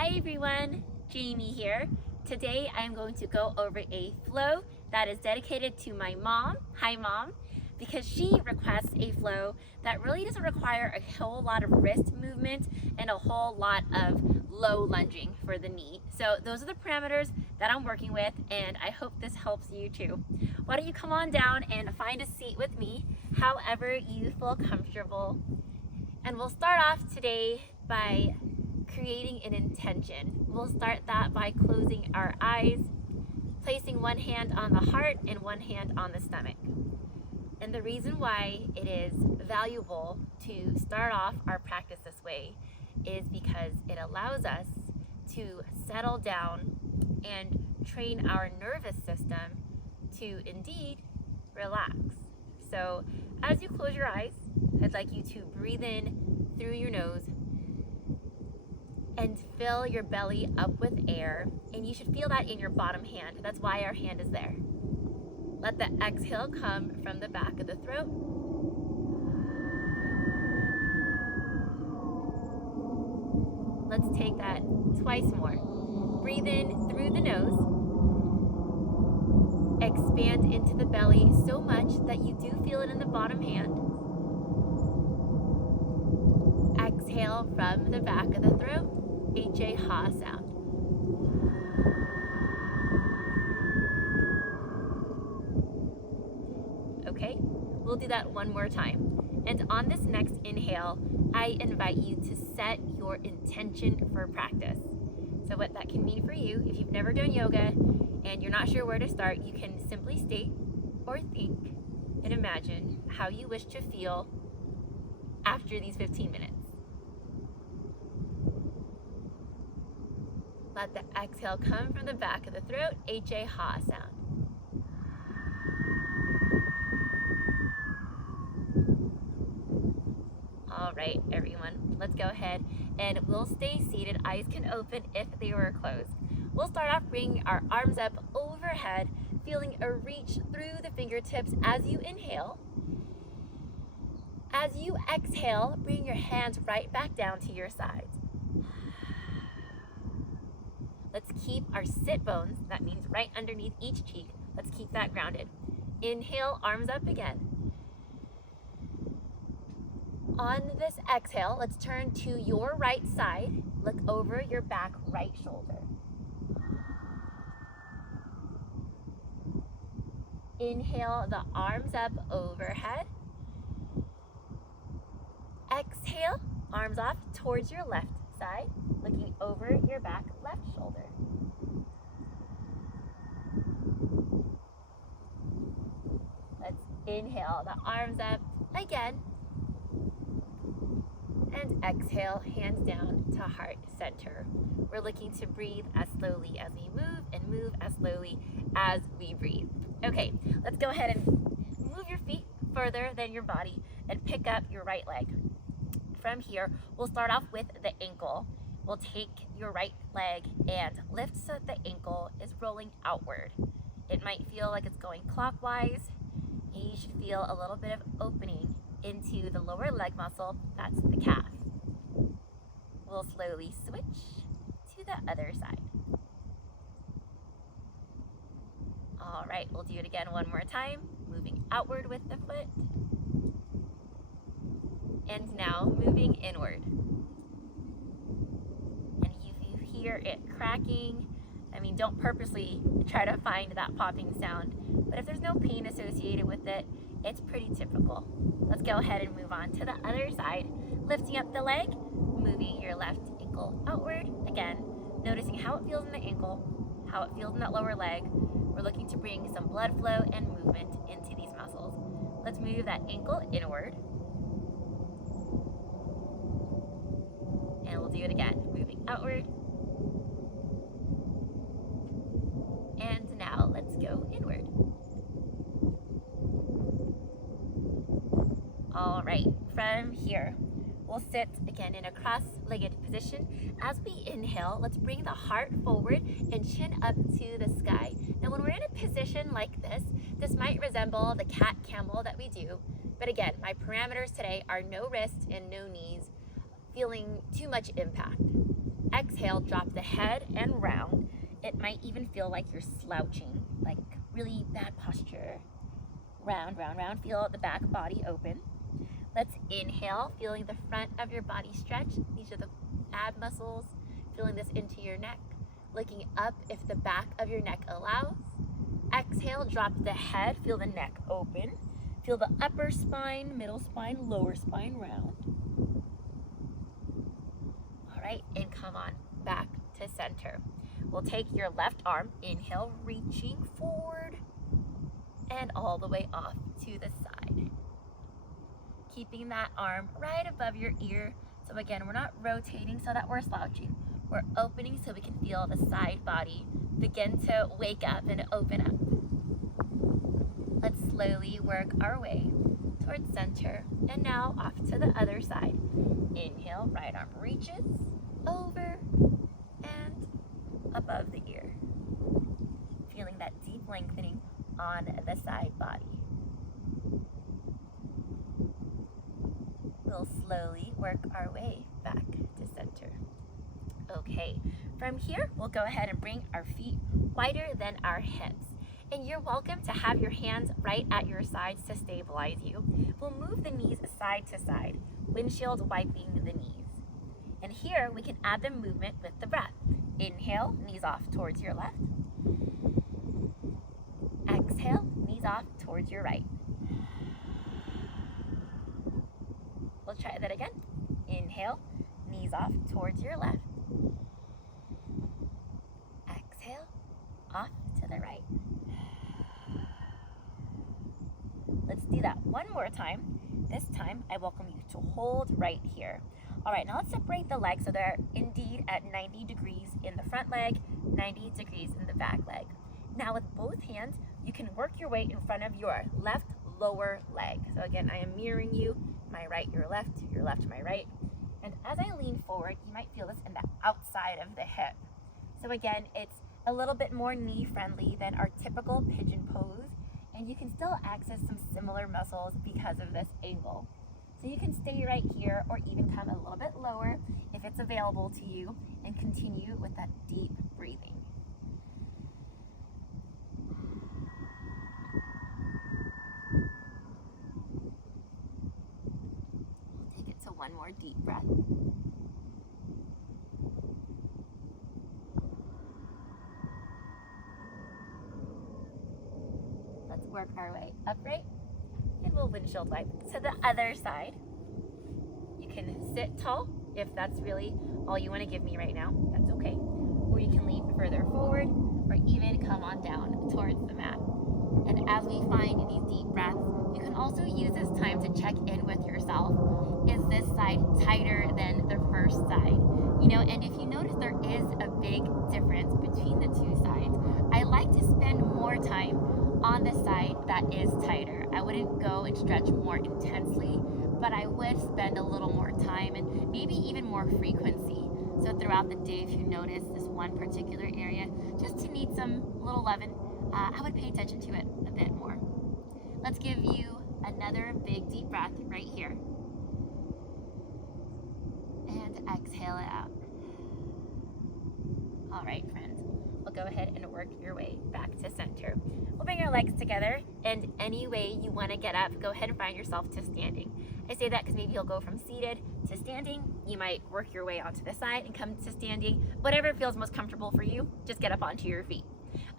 Hi everyone, Jamie here. Today I'm going to go over a flow that is dedicated to my mom. Hi mom, because she requests a flow that really doesn't require a whole lot of wrist movement and a whole lot of low lunging for the knee. So those are the parameters that I'm working with, and I hope this helps you too. Why don't you come on down and find a seat with me, however you feel comfortable. And we'll start off today by creating an intention. We'll start that by closing our eyes, placing one hand on the heart and one hand on the stomach. And the reason why it is valuable to start off our practice this way is because it allows us to settle down and train our nervous system to indeed relax. So as you close your eyes, I'd like you to breathe in through your nose and fill your belly up with air, and you should feel that in your bottom hand. That's why our hand is there. Let the exhale come from the back of the throat. Let's take that twice more. Breathe in through the nose. Expand into the belly so much that you do feel it in the bottom hand. Exhale from the back of the throat. Ha sound. Okay, we'll do that one more time. And on this next inhale, I invite you to set your intention for practice. So what that can mean for you, if you've never done yoga and you're not sure where to start, you can simply state or think and imagine how you wish to feel after these 15 minutes. Let the exhale come from the back of the throat, Ha sound. All right, everyone, let's go ahead and we'll stay seated. Eyes can open if they were closed. We'll start off bringing our arms up overhead, feeling a reach through the fingertips as you inhale. As you exhale, bring your hands right back down to your sides. Let's keep our sit bones, that means right underneath each cheek. Let's keep that grounded. Inhale, arms up again. On this exhale, let's turn to your right side. Look over your back right shoulder. Inhale the arms up overhead. Exhale, arms off towards your left side, looking over your back left shoulder. Let's inhale the arms up again. And exhale, hands down to heart center. We're looking to breathe as slowly as we move and move as slowly as we breathe. Okay, let's go ahead and move your feet further than your body and pick up your right leg. From here, we'll start off with the ankle. We'll take your right leg and lift so that the ankle is rolling outward. It might feel like it's going clockwise, and you should feel a little bit of opening into the lower leg muscle, that's the calf. We'll slowly switch to the other side. All right, we'll do it again one more time, moving outward with the foot. And now moving inward. And if you hear it cracking, don't purposely try to find that popping sound, but if there's no pain associated with it, it's pretty typical. Let's go ahead and move on to the other side. Lifting up the leg, moving your left ankle outward. Again, noticing how it feels in the ankle, how it feels in that lower leg. We're looking to bring some blood flow and movement into these muscles. Let's move that ankle inward. And we'll do it again, moving outward. And now let's go inward. All right, from here, we'll sit again in a cross-legged position. As we inhale, let's bring the heart forward and chin up to the sky. Now when we're in a position like this might resemble the cat camel that we do, but again, my parameters today are no wrist and no knees, feeling too much impact. Exhale. exhale, drop the head and round. It might even feel like you're slouching, like really bad posture. Round, round, round. Feel the back body open. Let's inhale, feeling the front of your body stretch. These are the ab muscles. Feeling this into your neck. Looking up if the back of your neck allows. Exhale, drop the head. Feel the neck open. Feel the upper spine, middle spine, lower spine round. All right, and come on back to center. We'll take your left arm, inhale, reaching forward, and all the way off to the side. Keeping that arm right above your ear. So again, we're not rotating so that we're slouching. We're opening so we can feel the side body begin to wake up and open up. Let's slowly work our way towards center. And now off to the other side. Inhale, right arm reaches over and above the ear. Feeling that deep lengthening on the side body. We'll slowly work our way back to center. Okay, from here, we'll go ahead and bring our feet wider than our hips. And you're welcome to have your hands right at your sides to stabilize you. We'll move the knees side to side, windshield wiping the knees. And here, we can add the movement with the breath. Inhale, knees off towards your left. Exhale, knees off towards your right. We'll try that again. Inhale, knees off towards your left. Exhale, off to the right. Let's do that one more time. This time, I welcome you to hold right here. All right, now let's separate the legs so they're indeed at 90 degrees in the front leg, 90 degrees in the back leg. Now with both hands, you can work your way in front of your left lower leg. So again, I am mirroring you, my right, your left, my right. And as I lean forward, you might feel this in the outside of the hip. So again, it's a little bit more knee friendly than our typical pigeon pose, and you can still access some similar muscles because of this angle. So you can stay right here or even come a little bit lower if it's available to you and continue with that deep breathing. Take it to one more deep breath. Let's work our way upright. And we'll windshield wipe to the other side. You can sit tall if that's really all you want to give me right now. That's okay. Or you can lean further forward or even come on down towards the mat. And as we find these deep breaths, you can also use this time to check in with yourself. Is this side tighter than the first side? You know, and if you notice there is a big difference between the two sides, I like to spend more time on the side that is tighter. I wouldn't go and stretch more intensely, but I would spend a little more time and maybe even more frequency. So throughout the day, if you notice this one particular area just to need some little loving, I would pay attention to it a bit more. Let's give you another big deep breath right here. And exhale it out. All right, friends. We'll go ahead and work your way back to center. We'll bring our legs together, and any way you want to get up, go ahead and find yourself to standing. I say that because maybe you'll go from seated to standing. You might work your way onto the side and come to standing. Whatever feels most comfortable for you, just get up onto your feet.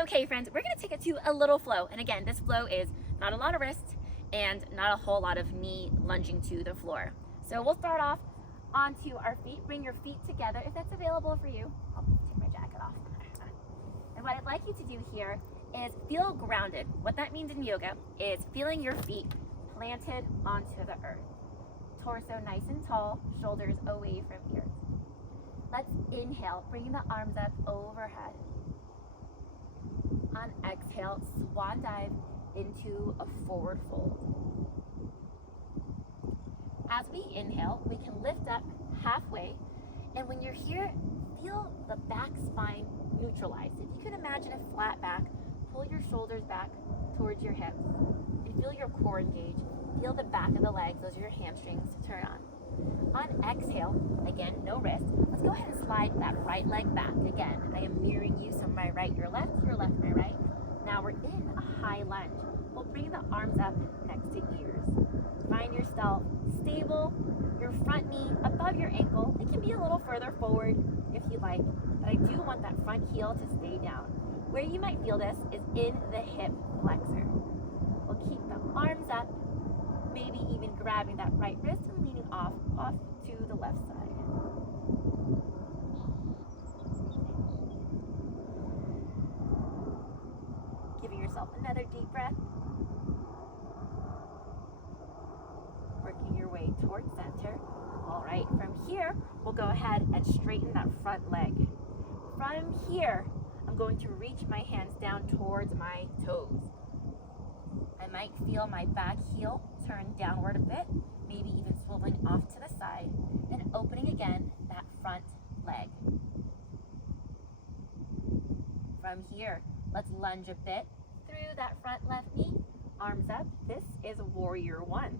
Okay, friends, we're going to take it to a little flow. And again, this flow is not a lot of wrist and not a whole lot of knee lunging to the floor. So we'll start off onto our feet. Bring your feet together if that's available for you. I'll take my jacket off. And what I'd like you to do here is feel grounded. What that means in yoga is feeling your feet planted onto the earth. Torso nice and tall, shoulders away from ears. Let's inhale, bring the arms up overhead. On exhale, swan dive into a forward fold. As we inhale, we can lift up halfway, and when you're here, feel the back spine neutralized. If you can imagine a flat back, pull your shoulders back towards your hips and feel your core engage. Feel the back of the legs, those are your hamstrings, turn on. On exhale, again, no wrist. Let's go ahead and slide that right leg back. Again, I am mirroring you, so my right, your left, my right. Now we're in a high lunge. We'll bring the arms up next to ears. Find yourself stable, your front knee above your ankle. It can be a little further forward if you like, but I do want that front heel to stay down. Where you might feel this is in the hip flexor. We'll keep the arms up, maybe even grabbing that right wrist and leaning off to the left side. Giving yourself another deep breath. Working your way towards center. All right, from here, we'll go ahead and straighten that front leg. From here, I'm going to reach my hands down towards my toes. I might feel my back heel turn downward a bit, maybe even swiveling off to the side, and opening again that front leg. From here, let's lunge a bit through that front left knee, arms up. This is Warrior One.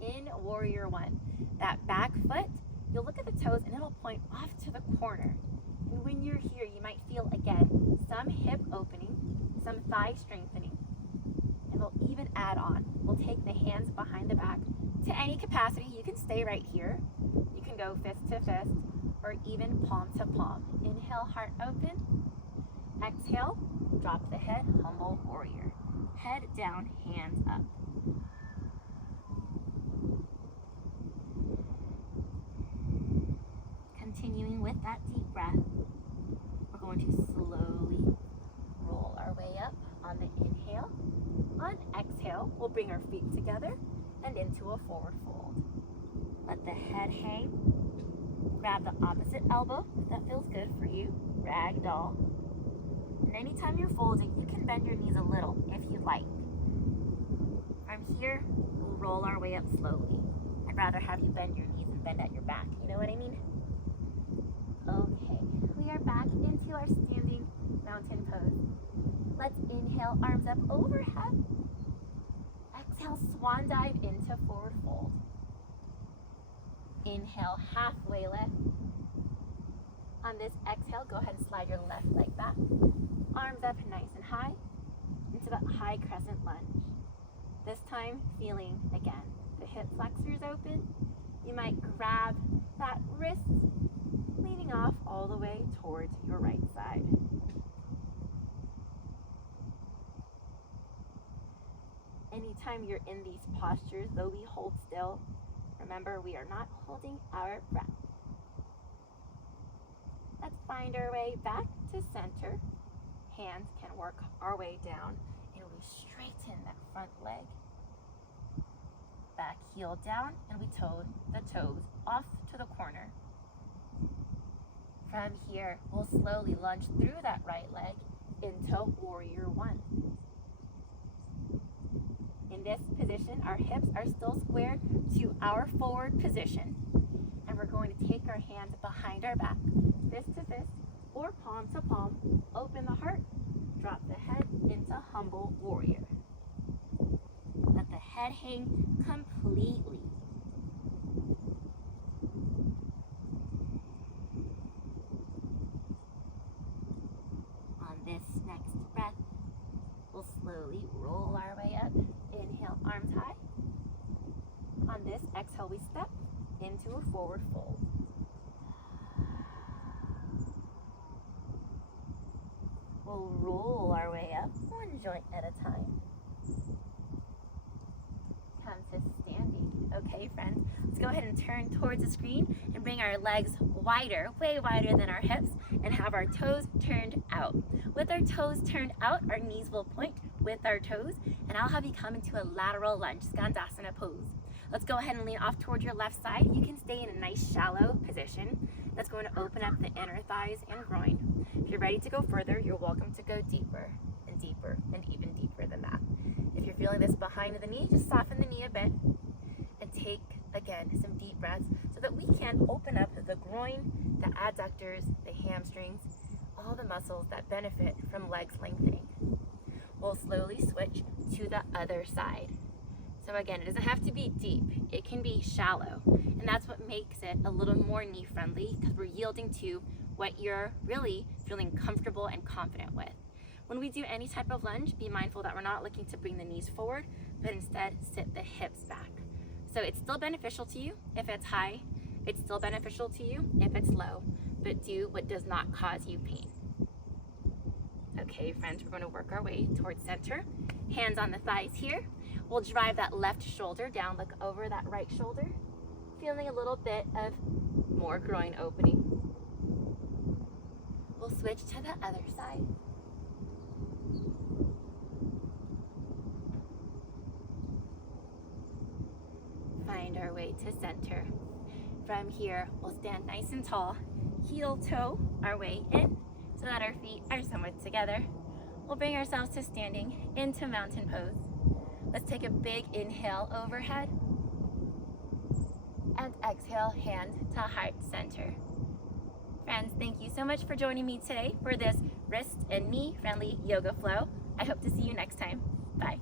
In Warrior One, that back foot, you'll look at the toes and it'll point off to the corner. And when you're here, you might feel again some hip opening, some thigh strengthening, and we'll even add on. We'll take the hands behind the back to any capacity. You can stay right here. You can go fist to fist or even palm to palm. Inhale, heart open. Exhale, drop the head, humble warrior. Head down, hands up. Continuing with that deep breath, we're going to slowly roll our way up on the inhale. On exhale, we'll bring our feet together and into a forward fold. Let the head hang. Grab the opposite elbow if that feels good for you. Ragdoll. And anytime you're folding, you can bend your knees a little if you like. From here, we'll roll our way up slowly. I'd rather have you bend your knees and bend at your back. You know what I mean? Okay, we are back into our standing mountain pose. Let's inhale, arms up overhead. Exhale, swan dive into forward fold. Inhale, halfway lift. On this exhale, go ahead and slide your left leg back. Arms up nice and high into that high crescent lunge. This time, feeling again the hip flexors open. You might grab that wrist, leaning off all the way towards your right side. Anytime you're in these postures, though we hold still, remember we are not holding our breath. Let's find our way back to center. Hands can work our way down, and we straighten that front leg. Back heel down, and we toe the toes off to the corner. From here, we'll slowly lunge through that right leg into Warrior One. In this position, our hips are still squared to our forward position. And we're going to take our hands behind our back, fist to fist, or palm to palm. Open the heart, drop the head into humble warrior. Let the head hang completely. On this next breath, we'll slowly roll our way up. Inhale, arms high. On this exhale, we step into a forward fold. We'll roll our way up, one joint at a time. Come to standing. Okay, friends, let's go ahead and turn towards the screen and bring our legs wider, way wider than our hips, and have our toes turned out. With our toes turned out, our knees will point with our toes, and I'll have you come into a lateral lunge, Skandasana pose. Let's go ahead and lean off towards your left side. You can stay in a nice shallow position. That's going to open up the inner thighs and groin. If you're ready to go further, you're welcome to go deeper and deeper and even deeper than that. If you're feeling this behind the knee, just soften the knee a bit and take, again, some deep breaths so that we can open up the groin, the adductors, the hamstrings, all the muscles that benefit from legs lengthening. We'll slowly switch to the other side. So again, it doesn't have to be deep, it can be shallow. And that's what makes it a little more knee friendly, because we're yielding to what you're really feeling comfortable and confident with. When we do any type of lunge, be mindful that we're not looking to bring the knees forward, but instead sit the hips back. So it's still beneficial to you if it's high, it's still beneficial to you if it's low, but do what does not cause you pain. Okay, friends, we're going to work our way towards center. Hands on the thighs here. We'll drive that left shoulder down, look over that right shoulder, feeling a little bit of more groin opening. We'll switch to the other side. Find our way to center. From here, we'll stand nice and tall, heel toe our way in so that our feet are somewhat together. We'll bring ourselves to standing into mountain pose. Let's take a big inhale overhead and exhale, hand to heart center. Friends, thank you so much for joining me today for this wrist and knee friendly yoga flow. I hope to see you next time. Bye.